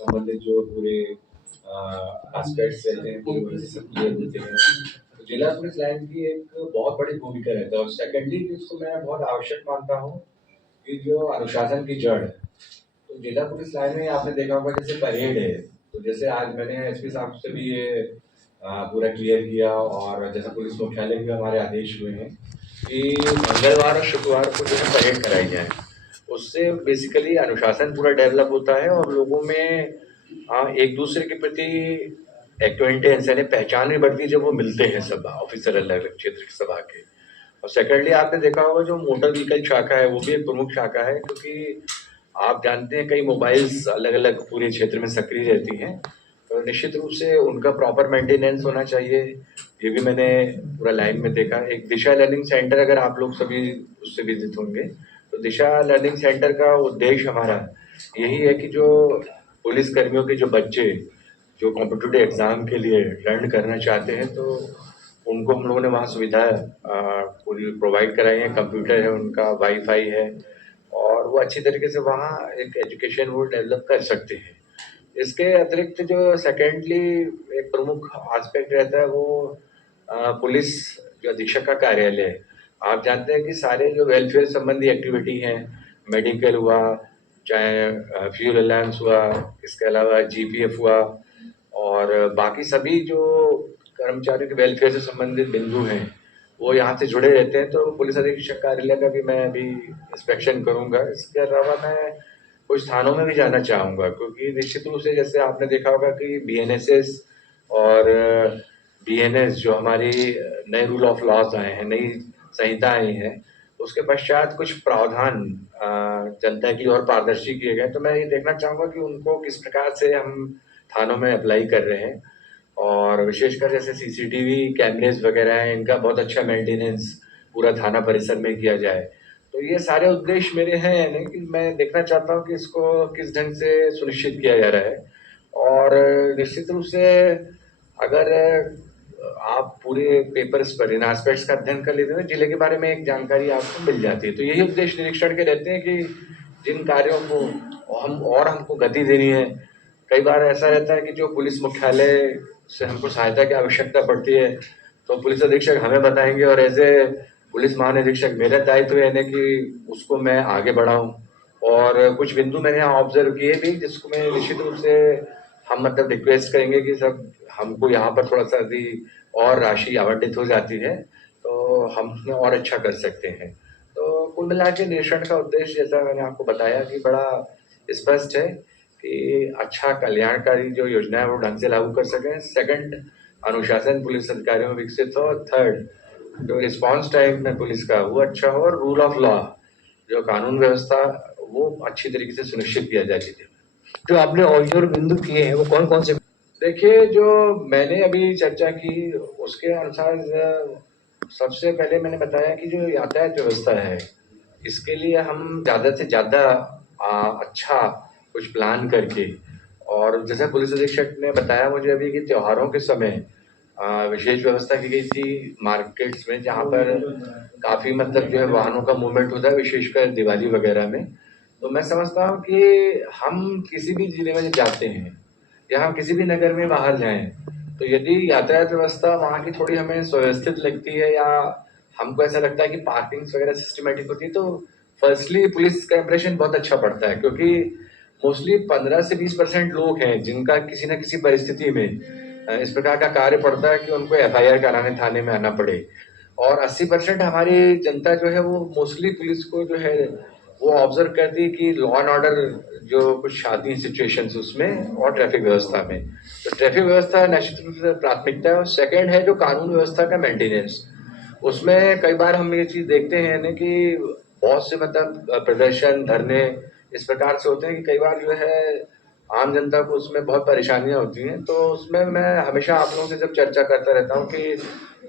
संबंधित जो पूरे एस्पेक्ट्स रहते हैं पूरे वजह से सब क्लियर होते हैं। तो जिला पुलिस लाइन की एक बहुत बड़ी भूमिका रहता है और सेकेंडली जिसको मैं बहुत आवश्यक मानता हूँ कि जो अनुशासन की जड़ है। तो जिला पुलिस लाइन में आपने देखा होगा जैसे परेड है, तो जैसे आज मैंने एसपी साहब से भी ये पूरा क्लियर किया और जैसे पुलिस मुख्यालय में हमारे आदेश हुए हैं कि मंगलवार और शुक्रवार को जो है परेड कराई जाए। उससे बेसिकली अनुशासन पूरा डेवलप होता है और लोगों में एक दूसरे के प्रति एक्वेंटेंस यानी पहचान भी बढ़ती है जब वो मिलते हैं सब ऑफिसर अलग अलग क्षेत्र के सब आके। और सेकेंडली आपने देखा होगा जो मोटर व्हीकल शाखा है वो भी एक प्रमुख शाखा है, क्योंकि आप जानते हैं कई मोबाइल्स अलग अलग पूरे क्षेत्र में सक्रिय रहती हैं, तो निश्चित रूप से उनका प्रॉपर मेंटेनेंस होना चाहिए। ये भी मैंने पूरा लाइन में देखा। एक दिशा लर्निंग सेंटर अगर आप लोग सभी उससे विजिट होंगे तो दिशा लर्निंग सेंटर का उद्देश्य हमारा यही है कि जो पुलिस कर्मियों के जो बच्चे जो कॉम्पिटिटिव एग्जाम के लिए लर्न करना चाहते हैं तो उनको हम लोगों ने वहाँ सुविधा पूरी प्रोवाइड कराई है। कंप्यूटर है उनका, वाईफाई है और वो अच्छी तरीके से वहाँ एक एजुकेशन वो डेवलप कर सकते हैं। इसके अतिरिक्त जो सेकेंडली एक प्रमुख एस्पेक्ट रहता है वो पुलिस जो अधीक्षक का कार्यालय है। आप जानते हैं कि सारे जो वेलफेयर संबंधी एक्टिविटी हैं, मेडिकल हुआ, चाहे फ्यूल अलाउंस हुआ, इसके अलावा जीपीएफ हुआ और बाकी सभी जो कर्मचारियों के वेलफेयर से संबंधित बिंदु हैं वो यहाँ से जुड़े रहते हैं। तो पुलिस अधीक्षक कार्यालय का भी मैं अभी इंस्पेक्शन करूंगा। इसके अलावा मैं कुछ थानों में भी जाना चाहूंगा, क्योंकि निश्चित रूप से जैसे आपने देखा होगा कि बीएनएसएस और बीएनएस जो हमारी नए रूल ऑफ लॉज आए हैं, नई संहिता आई है, उसके पश्चात कुछ प्रावधान जनता की और पारदर्शी किए गए। तो मैं ये देखना चाहूंगा कि उनको किस प्रकार से हम थानों में अप्लाई कर रहे हैं और विशेषकर जैसे सीसीटीवी कैमरेज वगैरह हैं इनका बहुत अच्छा मेंटेनेंस पूरा थाना परिसर में किया जाए। तो ये सारे उद्देश्य मेरे हैं, यानी कि मैं देखना चाहता हूँ कि इसको किस ढंग से सुनिश्चित किया जा रहा है। और निश्चित रूप से अगर आप पूरे पेपर्स पर इन एस्पेक्ट्स का अध्ययन कर लेते हैं जिले के बारे में एक जानकारी आपको मिल जाती है। तो यही उद्देश्य निरीक्षण के रहते हैं कि जिन कार्यों को हमको गति देनी है। कई बार ऐसा रहता है कि जो पुलिस मुख्यालय से हमको सहायता की आवश्यकता पड़ती है तो पुलिस अधीक्षक हमें बताएंगे और ऐसे पुलिस महानिरीक्षक मेरा दायित्व है कि उसको मैं आगे बढ़ाऊं। और कुछ बिंदु मैंने यहाँ ऑब्जर्व किए भी जिसको मैं निश्चित रूप से हम मतलब रिक्वेस्ट करेंगे कि सब हमको यहाँ पर थोड़ा सा यदि और राशि आवंटित हो जाती है तो हम उसमें और अच्छा कर सकते हैं। तो कुल मिला के निरीक्षण का उद्देश्य जैसा मैंने आपको बताया कि बड़ा स्पष्ट है कि अच्छा कल्याणकारी जो योजना है वो ढंग से लागू कर सकें। सेकंड, अनुशासन पुलिस अधिकारियों में विकसित हो। थर्ड, जो रिस्पांस टाइम में पुलिस का वो अच्छा हो और रूल ऑफ लॉ जो कानून व्यवस्था वो अच्छी तरीके से सुनिश्चित किया जाए। जो आपने और बिंदु किए हैं वो कौन कौन से? देखिए, जो मैंने अभी चर्चा की उसके अनुसार सबसे पहले मैंने बताया कि जो यातायात व्यवस्था है इसके लिए हम ज़्यादा से ज़्यादा अच्छा कुछ प्लान करके, और जैसे पुलिस अधीक्षक ने बताया मुझे अभी कि त्योहारों के समय विशेष व्यवस्था की गई थी मार्केट्स में, जहाँ पर काफ़ी मतलब जो है वाहनों का मूवमेंट होता है विशेषकर दिवाली वगैरह में। तो मैं समझता हूँ कि हम किसी भी जिले में जाते हैं या हम किसी भी नगर में बाहर जाएं तो यदि यातायात व्यवस्था वहाँ की थोड़ी हमें सुव्यवस्थित लगती है या हमको ऐसा लगता है कि पार्किंग वगैरह सिस्टमेटिक होती है तो फर्स्टली पुलिस का इंप्रेशन बहुत अच्छा पड़ता है, क्योंकि मोस्टली 15 से 20% लोग हैं जिनका किसी न किसी परिस्थिति में इस प्रकार का कार्य पड़ता है कि उनको एफआईआर कराने थाने में आना पड़े। और 80% हमारी जनता जो है वो मोस्टली पुलिस को जो है वो ऑब्जर्व करती है कि लॉ एंड ऑर्डर जो कुछ आती है सिचुएशंस उसमें और ट्रैफिक व्यवस्था में। तो ट्रैफिक व्यवस्था निश्चित रूप से प्राथमिकता है। और सेकेंड है जो कानून व्यवस्था का मेंटेनेंस। उसमें कई बार हम ये चीज देखते हैं ना कि बहुत से मतलब प्रदर्शन धरने इस प्रकार से होते हैं कि कई बार जो है आम जनता को उसमें बहुत परेशानियां होती हैं। तो उसमें मैं हमेशा आप लोगों से जब चर्चा करता रहता हूँ कि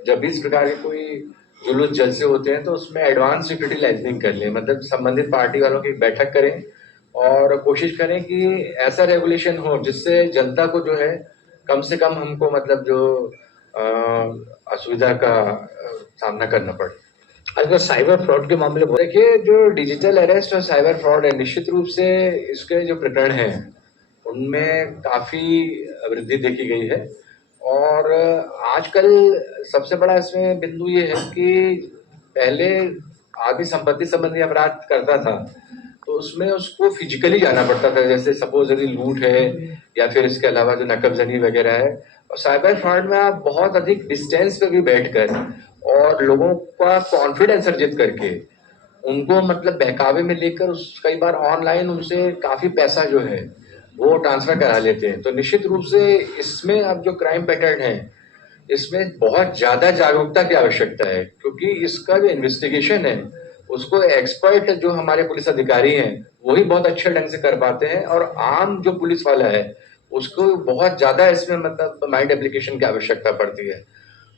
जब भी इस प्रकार के कोई जुलूस जलसे होते हैं तो उसमें एडवांस सिक्योरिटी लाइजनिंग कर लें, मतलब संबंधित पार्टी वालों की बैठक करें और कोशिश करें कि ऐसा रेगुलेशन हो जिससे जनता को जो है कम से कम हमको मतलब जो असुविधा का सामना करना पड़े। अगर साइबर फ्रॉड के मामले में देखिए जो डिजिटल अरेस्ट और साइबर फ्रॉड है निश्चित रूप से इसके जो प्रकरण हैं उनमें काफ़ी वृद्धि देखी गई है। और आजकल सबसे बड़ा इसमें बिंदु ये है कि पहले आदमी संपत्ति संबंधी अपराध करता था तो उसमें उसको फिजिकली जाना पड़ता था, जैसे सपोज यदि लूट है या फिर इसके अलावा जो नकबजनी वगैरह है। और साइबर फ्रॉड में आप बहुत अधिक डिस्टेंस पे भी बैठकर और लोगों का कॉन्फिडेंस अर्जित करके उनको मतलब बहकावे में लेकर उस कई बार ऑनलाइन उनसे काफी पैसा जो है वो ट्रांसफर करा लेते हैं। तो निश्चित रूप से इसमें अब जो क्राइम पैटर्न है इसमें बहुत ज्यादा जागरूकता की आवश्यकता है, क्योंकि इसका जो इन्वेस्टिगेशन है उसको एक्सपर्ट जो हमारे पुलिस अधिकारी हैं वही बहुत अच्छे ढंग से कर पाते हैं, और आम जो पुलिस वाला है उसको बहुत ज्यादा इसमें मतलब माइंड एप्लीकेशन की आवश्यकता पड़ती है।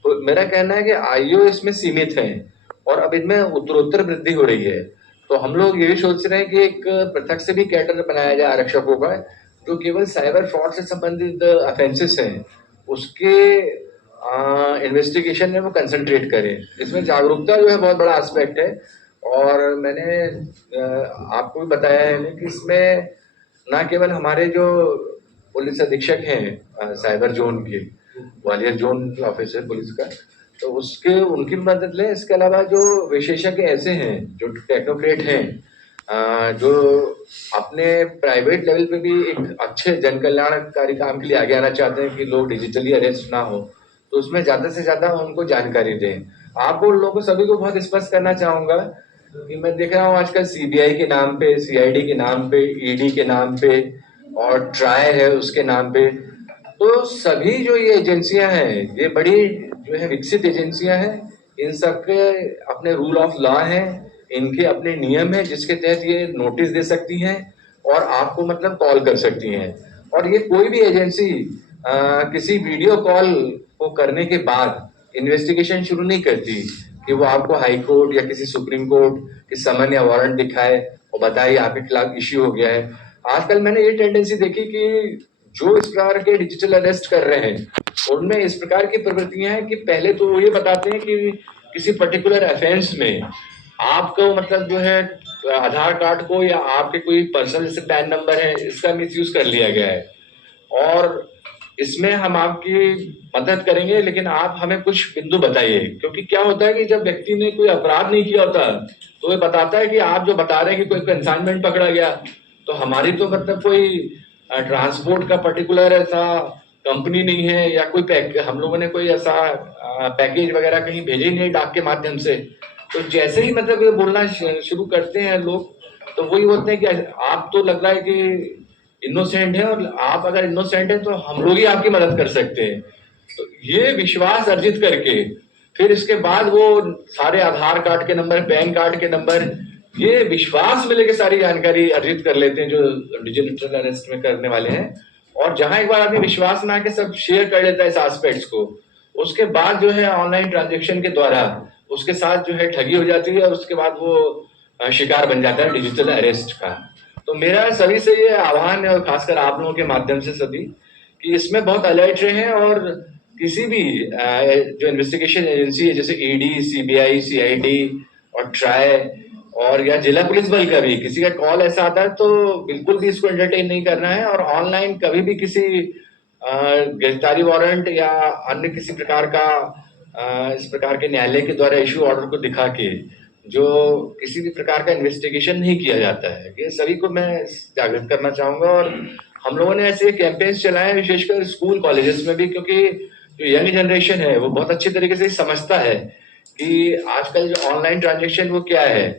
तो मेरा कहना है कि आईओ इसमें सीमित है और अब इनमें उत्तरोत्तर वृद्धि हो रही है। तो हम लोग यही सोच रहे हैं कि एक पृथक से भी कैडर बनाया जाए आरक्षकों का, जो केवल साइबर फ्रॉड से संबंधित ऑफेंसेस हैं उसके इन्वेस्टिगेशन में वो कंसंट्रेट करें। इसमें जागरूकता जो है बहुत बड़ा एस्पेक्ट है। और मैंने आपको भी बताया है कि इसमें ना केवल हमारे जो पुलिस अधीक्षक हैं साइबर जोन के, ग्वालियर जोन ऑफिस है पुलिस का, तो उसके उनकी मदद लें। इसके अलावा जो विशेषज्ञ ऐसे हैं जो टेक्नोक्रेट हैं जो अपने प्राइवेट लेवल पे भी एक अच्छे जन कल्याणकारी काम के लिए आगे आना चाहते हैं कि लोग डिजिटली अरेस्ट ना हो, तो उसमें ज्यादा से ज्यादा उनको जानकारी दें। आपको उन लोगों सभी को बहुत स्पष्ट करना चाहूंगा कि मैं देख रहा हूँ आजकल सीबीआई के नाम पे, सीआईडी के नाम पे, ईडी के नाम पे और ट्राई है उसके नाम पे, तो सभी जो ये एजेंसियां हैं ये बड़ी जो है विकसित एजेंसियां हैं। इन सबके अपने रूल ऑफ लॉ हैं, इनके अपने नियम हैं जिसके तहत ये नोटिस दे सकती हैं और आपको मतलब कॉल कर सकती हैं। और ये कोई भी एजेंसी किसी वीडियो कॉल को करने के बाद इन्वेस्टिगेशन शुरू नहीं करती कि वो आपको हाई कोर्ट या किसी सुप्रीम कोर्ट की समन या वारंट दिखाए और बताए आपके खिलाफ इश्यू हो गया है। आजकल मैंने ये टेंडेंसी देखी कि जो इस प्रकार के डिजिटल अरेस्ट कर रहे हैं उनमें इस प्रकार की प्रवृत्तियां हैं कि पहले तो वो ये बताते हैं कि किसी पर्टिकुलर ऑफेंस में आपको मतलब जो है आधार कार्ड को या आपके कोई पर्सनल जैसे पैन नंबर है इसका मिसयूज कर लिया गया है और इसमें हम आपकी मदद करेंगे, लेकिन आप हमें कुछ बिंदु बताइए। क्योंकि क्या होता है कि जब व्यक्ति ने कोई अपराध नहीं किया होता तो वो बताता है कि आप जो बता रहे हैं कि कोई कंसाइनमेंट पकड़ा गया, तो हमारी तो मतलब कोई ट्रांसपोर्ट का पर्टिकुलर ऐसा कंपनी नहीं है या कोई हम लोगों ने कोई ऐसा पैकेज वगैरह कहीं भेजे ही नहीं डाक के माध्यम से। तो जैसे ही मतलब ये बोलना शुरू करते हैं लोग तो वही बोलते हैं कि आप तो लग रहा है कि इनोसेंट है और आप अगर इनोसेंट है तो हम लोग ही आपकी मदद कर सकते हैं। तो ये विश्वास अर्जित करके फिर इसके बाद वो सारे आधार कार्ड के नंबर, पैन कार्ड के नंबर, ये विश्वास में लेके सारी जानकारी अर्जित कर लेते हैं जो डिजिटल अरेस्ट में करने वाले हैं। और जहां एक बार आदमी विश्वास में आके सब शेयर कर लेता है इस एस्पेक्ट्स को, उसके बाद जो है ऑनलाइन ट्रांजेक्शन के द्वारा उसके साथ जो है ठगी हो जाती है और उसके बाद वो शिकार बन जाता है डिजिटल अरेस्ट का। तो मेरा सभी से ये आह्वान है और खासकर आप लोगों के माध्यम से सभी कि इसमें बहुत अलर्ट रहें और किसी भी जो इन्वेस्टिगेशन एजेंसी है जैसे ईडी, सीबीआई, सीआईडी और ट्राई और या जिला पुलिस बल का भी किसी का कॉल ऐसा आता है तो बिल्कुल भी इसको एंटरटेन नहीं करना है। और ऑनलाइन कभी भी किसी गिरफ्तारी वारंट या अन्य किसी प्रकार का इस प्रकार के न्यायालय के द्वारा इशू ऑर्डर को दिखा के जो किसी भी प्रकार का इन्वेस्टिगेशन नहीं किया जाता है, ये सभी को मैं जागृत करना चाहूंगा। और हम लोगों ने ऐसे कैंपेन्स चलाए विशेषकर स्कूल कॉलेजेस में भी, क्योंकि जो यंग जनरेशन है वो बहुत अच्छे तरीके से समझता है कि आजकल जो ऑनलाइन ट्रांजेक्शन वो क्या है।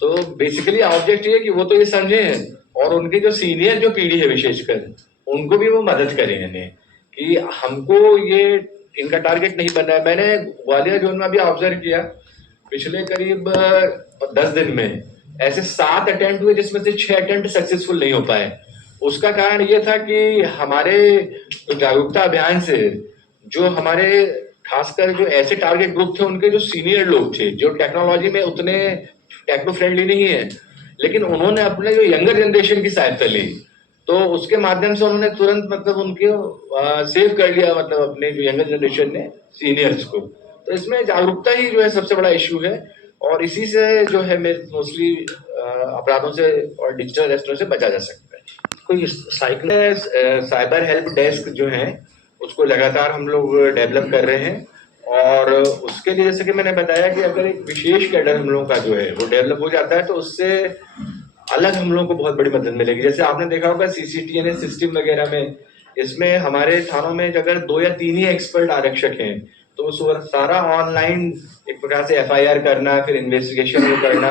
तो बेसिकली ऑब्जेक्ट ये कि वो तो ये समझे हैं और उनकी जो सीनियर जो पीढ़ी है विशेषकर उनको भी वो मदद करें इन्हें कि हमको ये इनका टारगेट नहीं बनना है। मैंने ग्वालियर जोन में अभी ऑब्जर्व किया पिछले करीब 10 दिन में ऐसे 7 अटेम्प्ट हुए जिसमें से 6 अटेम्प्ट सक्सेसफुल नहीं हो पाए। उसका कारण ये था कि हमारे जागरूकता अभियान से जो हमारे खासकर जो ऐसे टारगेट ग्रुप थे उनके जो सीनियर लोग थे जो टेक्नोलॉजी में उतने टेक्नो फ्रेंडली नहीं है, लेकिन उन्होंने अपने जो यंगर जनरेशन की सहायता ली तो उसके माध्यम से उन्होंने तुरंत मतलब उनके सेव कर लिया मतलब अपने जो यंगर जनरेशन ने सीनियर्स को। तो इसमें जागरूकता ही जो है सबसे बड़ा इशू है और इसी से जो है मोस्टली अपराधों से और डिजिटल अरेस्टों से बचा जा सकता है। कोई साइकिल साइबर हेल्प डेस्क जो है उसको लगातार हम लोग डेवलप कर रहे हैं। और उसके लिए जैसे कि मैंने बताया कि अगर एक विशेष कैडर हम लोगों का जो है वो डेवलप हो जाता है तो उससे अलग हम लोगों को बहुत बड़ी मदद मिलेगी। जैसे आपने देखा होगा सीसीटीएनएस सिस्टम वगैरह में, इसमें हमारे थानों में अगर 2 या 3 ही एक्सपर्ट आरक्षक हैं तो उस सारा ऑनलाइन एक प्रकार से एफआईआर करना, फिर इन्वेस्टिगेशन करना।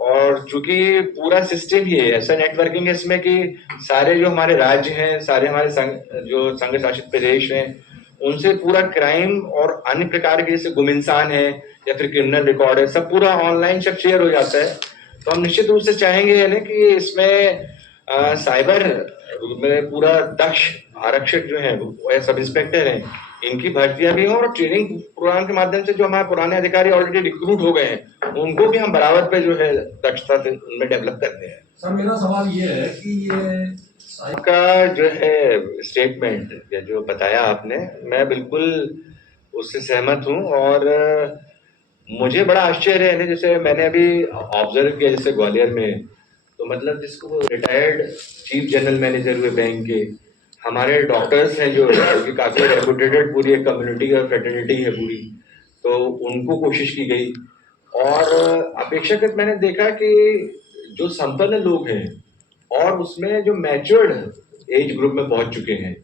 और चूंकि पूरा सिस्टम ही है, ऐसा नेटवर्किंग है इसमें कि सारे जो हमारे राज्य हैं, सारे हमारे संघ शासित प्रदेश हैं, उनसे पूरा क्राइम और अन्य प्रकार के जैसे गुम इंसान है या फिर क्रिमिनल रिकॉर्ड है, सब पूरा ऑनलाइन सब शेयर हो जाता है। तो हम निश्चित रूप से चाहेंगे यानी कि इसमें साइबर में पूरा दक्ष आरक्षक जो है वो सब इंस्पेक्टर हैं, इनकी भर्तियां भी हों और ट्रेनिंग प्रोग्राम के माध्यम से जो हमारे पुराने अधिकारी ऑलरेडी रिक्रूट हो गए हैं उनको भी हम बराबर पे जो है दक्षता उनमें डेवलप करते हैं। सर मेरा सवाल ये है कि ये आपका जो है स्टेटमेंट या जो बताया आपने, मैं बिल्कुल उससे सहमत हूँ। और मुझे बड़ा आश्चर्य है, जैसे मैंने अभी ऑब्जर्व किया जैसे ग्वालियर में, तो मतलब जिसको रिटायर्ड चीफ जनरल मैनेजर हुए बैंक के, हमारे डॉक्टर्स हैं जो कि काफी रेपुटेटेड पूरी एक कम्युनिटी और फ्रेटर्निटी है पूरी, तो उनको कोशिश की गई। और अपेक्षाकृत मैंने देखा कि जो संपन्न लोग हैं और उसमें जो मैच्योर्ड एज ग्रुप में पहुंच चुके हैं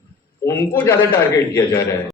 उनको ज्यादा टारगेट किया जा रहा है।